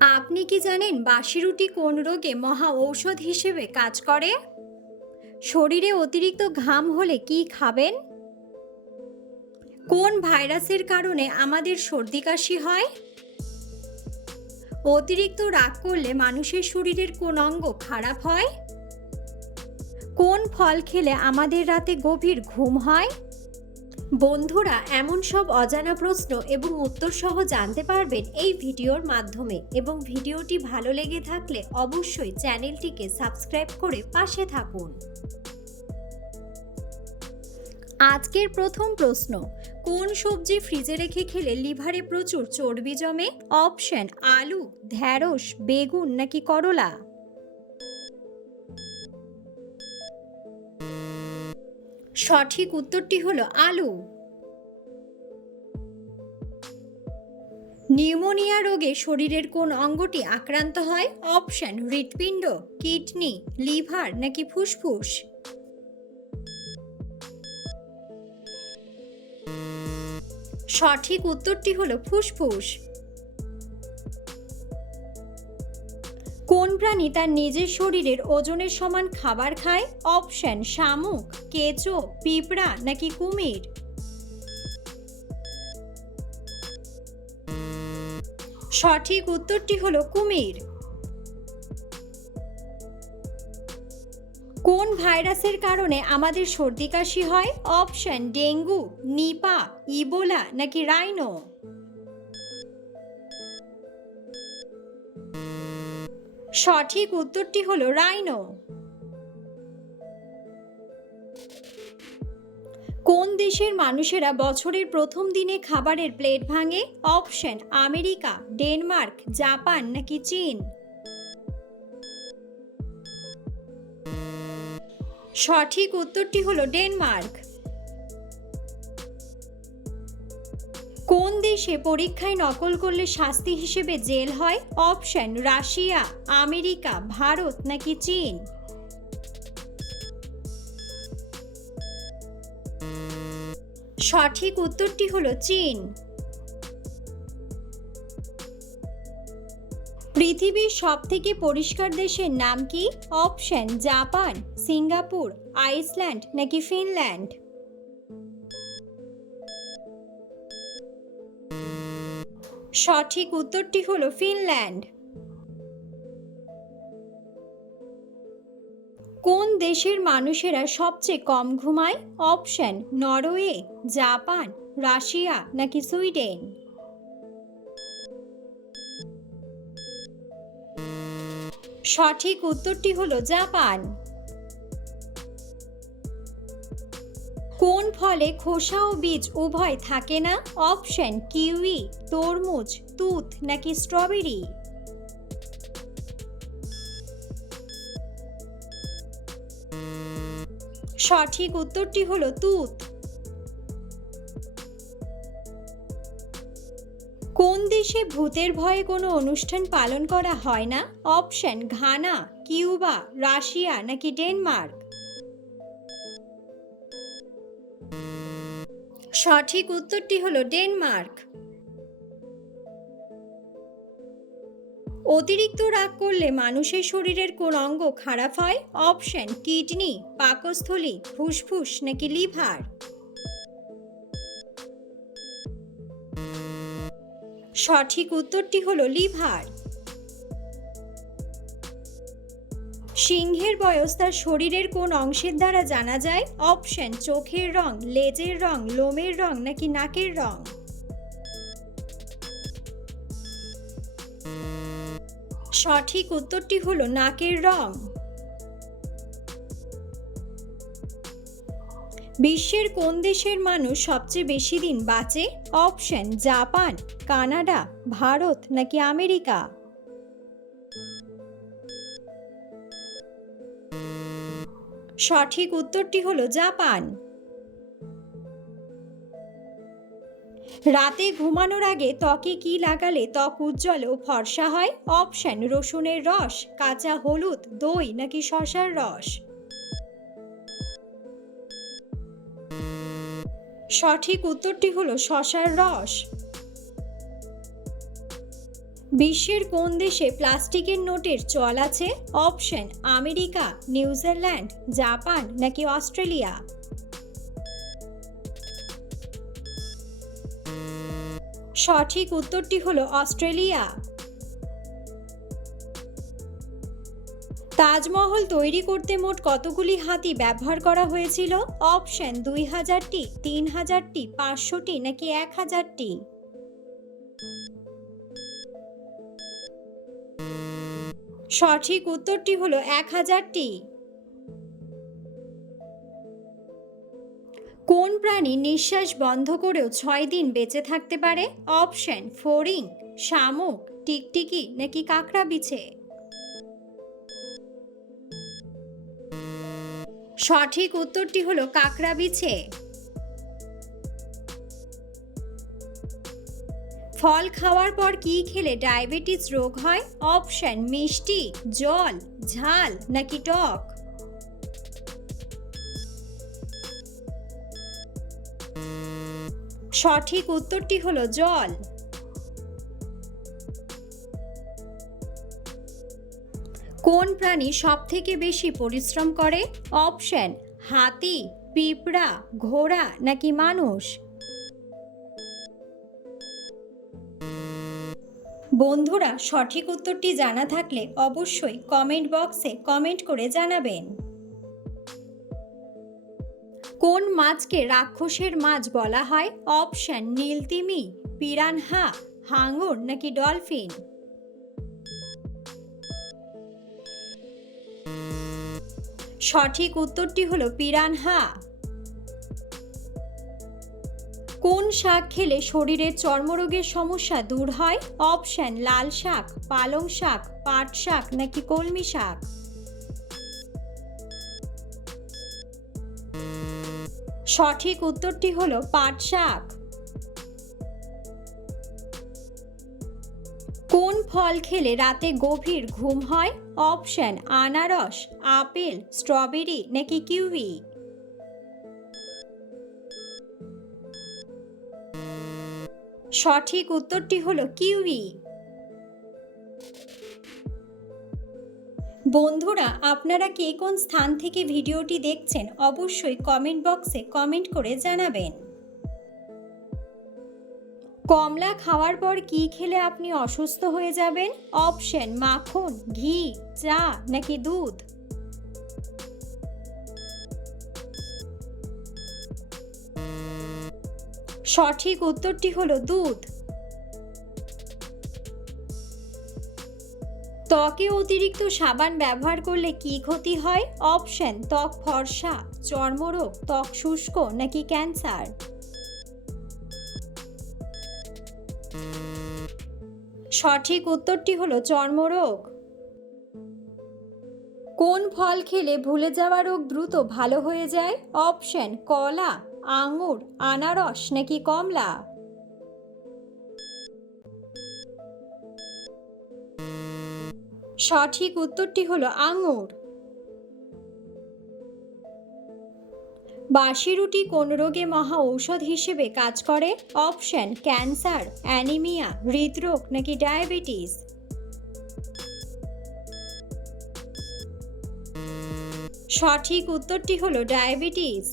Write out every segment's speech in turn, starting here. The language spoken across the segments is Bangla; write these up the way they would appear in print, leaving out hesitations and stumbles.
আপনি কি জানেন বাসি রুটি কোন রোগে মহা ঔষধ হিসেবে কাজ করে? শরীরে অতিরিক্ত ঘাম হলে কি খাবেন? কোন ভাইরাসের কারণে আমাদের সর্দি কাশি হয়? অতিরিক্ত রাগ করলে মানুষের শরীরের কোন অঙ্গ খারাপ হয়? কোন ফল খেলে আমাদের রাতে গভীর ঘুম হয়? বন্ধুরা, এমন সব অজানা প্রশ্ন এবং উত্তর সহ জানতে পারবেন এই ভিডিওর মাধ্যমে, এবং ভিডিওটি ভালো লেগে থাকলে অবশ্যই চ্যানেলটিকে সাবস্ক্রাইব করে পাশে থাকুন। আজকের প্রথম প্রশ্ন, কোন সবজি ফ্রিজে রেখে খেলে লিভারে প্রচুর চর্বি জমে? অপশন: আলু, ঢ্যাঁড়স, বেগুন নাকি করলা? সঠিক উত্তরটি হলো আলু। নিউমোনিয়া রোগে শরীরের কোন অঙ্গটি আক্রান্ত হয়? অপশন: হৃৎপিণ্ড, কিডনি, লিভার নাকি ফুসফুস? সঠিক উত্তরটি হলো ফুসফুস। কোন প্রাণী তার নিজের শরীরের ওজনের সমান খাবার খায়? অপশন: শামুক, কেঁচো, পিঁপড়া নাকি কুমির? সঠিক উত্তরটি হলো কুমির। কোন ভাইরাসের কারণে আমাদের সর্দি কাশি হয়? অপশন: ডেঙ্গু, নিপা, ইবোলা নাকি রাইনো? সঠিক উত্তরটি হলো রাইনো। কোন দেশের মানুষেরা বছরের প্রথম দিনে খাবারের প্লেট ভাঙে? অপশন: আমেরিকা, ডেনমার্ক, জাপান নাকি চীন? সঠিক উত্তরটি হলো ডেনমার্ক। কোন দেশে পরীক্ষায় নকল করলে শাস্তি হিসেবে জেল হয়? অপশন: রাশিয়া, আমেরিকা, ভারত নাকি চীন? সঠিক উত্তরটি হলো চীন। পৃথিবীর সবথেকে পরিষ্কার দেশের নাম কি? অপশন: জাপান, সিঙ্গাপুর, আইসল্যান্ড নাকি ফিনল্যান্ড? সঠিক উত্তরটি হলো ফিনল্যান্ড। কোন দেশের মানুষেরা সবচেয়ে কম ঘুমায়? অপশন: নরওয়ে, জাপান, রাশিয়া নাকি সুইডেন? সঠিক উত্তরটি হলো জাপান। কোন ফলে খোসা ও বীজ উভয় থাকে না? অপশন: কিউই, তরমুজ, তুত নাকি স্ট্রবেরি? সঠিক উত্তরটি হলো তুত। কোন দেশে ভূতের ভয়ে কোনো অনুষ্ঠান পালন করা হয় না? অপশন: ঘানা, কিউবা, রাশিয়া নাকি ডেনমার্ক? সঠিক উত্তরটি হলো ডেনমার্ক। অতিরিক্ত রাগ করলে মানুষের শরীরের কোন অঙ্গ খারাপ হয়? অপশন: কিডনি, পাকস্থলী, ফুসফুস নাকি লিভার? সঠিক উত্তরটি হলো লিভার। সিংহের বয়স তার শরীরের কোন অংশের দ্বারা জানা যায়? অপশন: চোখের রং, লেজের রং, লোমের রং নাকি নাকের রং? সঠিক উত্তরটি হলো নাকের রং। বিশ্বের কোন দেশের মানুষ সবচেয়ে বেশি দিন বাঁচে? অপশন: জাপান, কানাডা, ভারত নাকি আমেরিকা? সঠিক উত্তরটি হলো জাপান। রাতে ঘুমানোর আগে ত্বকে কি লাগালে ত্বক উজ্জ্বল ও ফর্সা হয়? অপশন: রসুনের রস, কাঁচা হলুদ, দই নাকি শসার রস? সঠিক উত্তরটি হলো শসার রস। বিশ্বের কোন দেশে প্লাস্টিকের নোটের চল আছে? অপশন আমেরিকা, নিউজিল্যান্ড, জাপান নাকি অস্ট্রেলিয়া। সঠিক উত্তরটি হলো অস্ট্রেলিয়া। তাজমহল তৈরি করতে মোট কতগুলি হাতি ব্যবহার করা হয়েছিল? অপশন 2000টি, 3000টি, 500টি নাকি 1000টি। সঠিক উত্তরটি হলো 1000টি। কোন প্রাণী নিঃশ্বাস বন্ধ করেও 6 দিন বেঁচে থাকতে পারে? অপশন ফড়িং, শামুক, টিকটিকি নাকি কাঁকড়া বিছে। সঠিক উত্তরটি হলো কাঁকড়া বিছে। ফল খাওয়ার পর কি খেলে ডায়াবেটিস রোগ হয়? অপশন মিষ্টি, জল, ঝাল নাকি টক। সঠিক উত্তরটি হলো জল। কোন প্রাণী সবথেকে বেশি পরিশ্রম করে? অপশন হাতি, পিঁপড়া, ঘোড়া নাকি মানুষ। বন্ধুরা, সঠিক উত্তরটি জানা থাকলে অবশ্যই কমেন্ট বক্সে কমেন্ট করে জানাবেন। কোন মাছকে রাক্ষসের মাছ বলা হয়? অপশন নীলতিমি, পিরানহা, হাঙর নাকি ডলফিন। সঠিক উত্তরটি হলো পিরানহা। কোন শাক খেলে শরীরের চর্মরোগের সমস্যা দূর হয়? অপশন লাল শাক, পালং শাক, পাট শাক নাকি কলমি শাক। সঠিক উত্তরটি হলো পাট শাক। কোন ফল খেলে রাতে গভীর ঘুম হয়? অপশন আনারস, আপেল, স্ট্রবেরি নাকি কিউই। সঠিক উত্তরটি হলো কিউই। বন্ধুরা, আপনারা কে কোন স্থান থেকে ভিডিওটি দেখছেন অবশ্যই কমেন্ট বক্সে কমেন্ট করে জানাবেন। কমলা খাওয়ার পর কি খেলে আপনি অসুস্থ হয়ে যাবেন? অপশন মাখন, ঘি, চা নাকি দুধ। সঠিক উত্তরটি হলো দুধ। ত্বকে অতিরিক্ত সাবান ব্যবহার করলে কি ক্ষতি হয়? অপশন ত্বক ফর্সা, চর্মরোগ, ত্বক শুষ্ক নাকি ক্যান্সার। সঠিক উত্তরটি হলো চর্মরোগ। কোন ফল খেলে ভুলে যাওয়া রোগ দ্রুত ভালো হয়ে যায়? অপশন কলা, আঙুর, আনারস নাকি কমলা। সঠিক উত্তরটি হলো আঙুর। বাসি রুটি কোন রোগে মহা ঔষধ হিসেবে কাজ করে? অপশন ক্যান্সার, অ্যানিমিয়া, হৃদরোগ নাকি ডায়াবেটিস। সঠিক উত্তরটি হলো ডায়াবেটিস।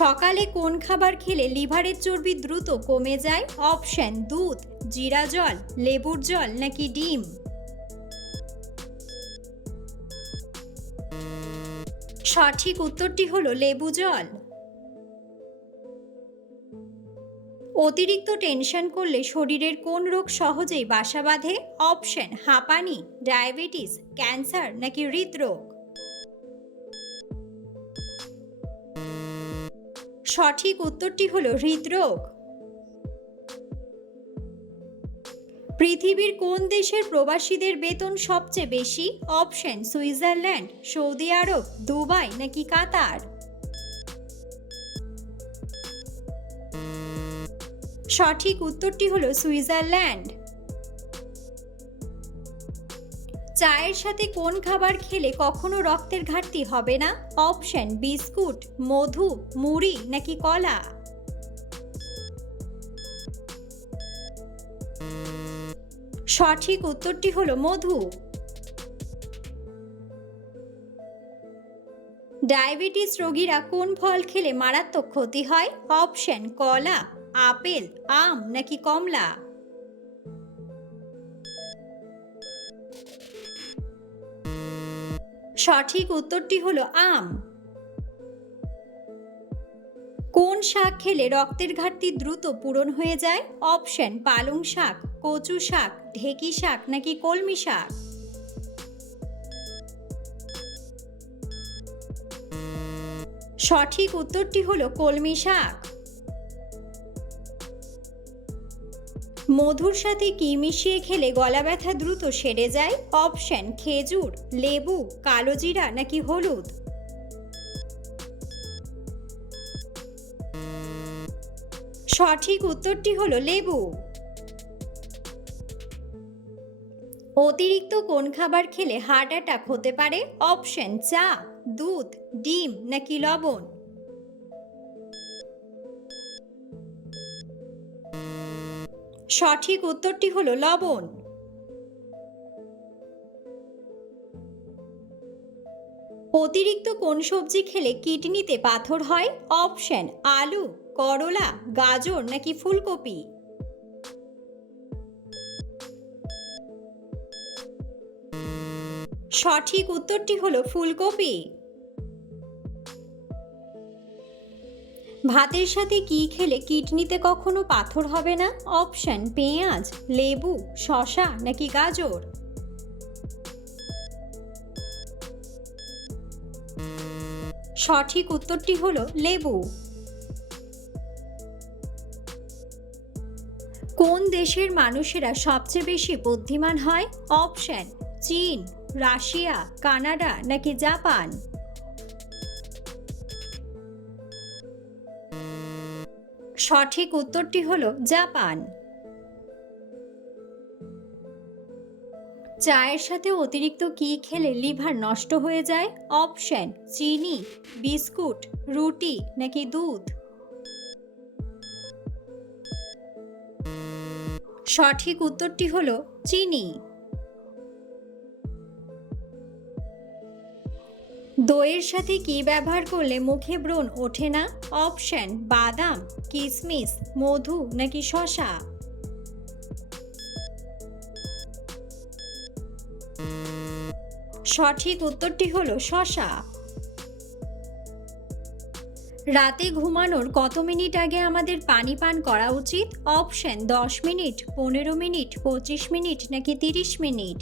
সকালে কোন খাবার খেলে লিভারের চর্বি দ্রুত কমে যায়? অপশন দুধ, জিরা জল, লেবুর জল নাকি ডিম। সঠিক উত্তরটি হলো লেবু জল। অতিরিক্ত টেনশন করলে শরীরের কোন রোগ সহজেই বাসা বাঁধে? অপশন হাঁপানি, ডায়াবেটিস, ক্যান্সার নাকি হৃদরোগ। সঠিক উত্তরটি হলো হৃদরোগ। পৃথিবীর কোন দেশের প্রবাসীদের বেতন সবচেয়ে বেশি? অপশন সুইজারল্যান্ড, সৌদি আরব, দুবাই নাকি কাতার। সঠিক উত্তরটি হলো সুইজারল্যান্ড। চায়ের সাথে কোন খাবার খেলে কখনো রক্তের ঘাটতি হবে না? অপশন বিস্কুট, মধু, মুড়ি নাকি কলা। সঠিক উত্তরটি হলো মধু। ডায়াবেটিস রোগীরা কোন ফল খেলে মারাত্মক ক্ষতি হয়? অপশন: কলা, আপেল, আম নাকি কমলা। সঠিক উত্তরটি হলো আম। কোন শাক খেলে রক্তের ঘাটতি দ্রুত পূরণ হয়ে যায়? অপশন: পালং শাক, কচু শাক, ঢেঁকি শাক নাকি কলমি শাক। সঠিক উত্তরটি হলো কলমি শাক। মধুর সাথে কি মিশিয়ে খেলে গলা ব্যথা দ্রুত সেরে যায়? অপশন: খেজুর, লেবু, কালোজিরা নাকি হলুদ। সঠিক উত্তরটি হলো লেবু। অতিরিক্ত কোন খাবার খেলে হার্ট অ্যাটাক হতে পারে? অপশন: চা, দুধ, ডিম নাকি লবণ। সঠিক উত্তরটি হলো লবণ। অতিরিক্ত কোন সবজি খেলে কিডনিতে পাথর হয়? অপশন: আলু, করলা, গাজর নাকি ফুলকপি। সঠিক উত্তরটি হলো ফুলকপি। ভাতের সাথে কি খেলে কিডনিতে কখনো পাথর হবে না? অপশন: পেঁয়াজ, লেবু, শসা নাকি গাজর। সঠিক উত্তরটি হলো লেবু। কোন দেশের মানুষেরা সবচেয়ে বেশি বুদ্ধিমান হয়? অপশন: চীন, রাশিয়া, কানাডা নাকি জাপান। সঠিক উত্তরটি হলো জাপান। চায়ের সাথে অতিরিক্ত কি খেলে লিভার নষ্ট হয়ে যায়? অপশন: চিনি, বিস্কুট, রুটি নাকি দুধ। সঠিক উত্তরটি হলো চিনি। দইয়ের সাথে কি ব্যবহার করলে মুখে ব্রণ ওঠে না? অপশন: বাদাম, কিশমিশ, মধু নাকি শসা। সঠিক উত্তরটি হলো শসা। রাতে ঘুমানোর কত মিনিট আগে আমাদের পানি পান করা উচিত? অপশন: 10 মিনিট, 15 মিনিট, 25 মিনিট নাকি 30 মিনিট।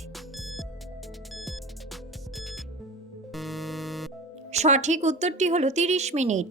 সঠিক উত্তরটি হলো 30 মিনিট।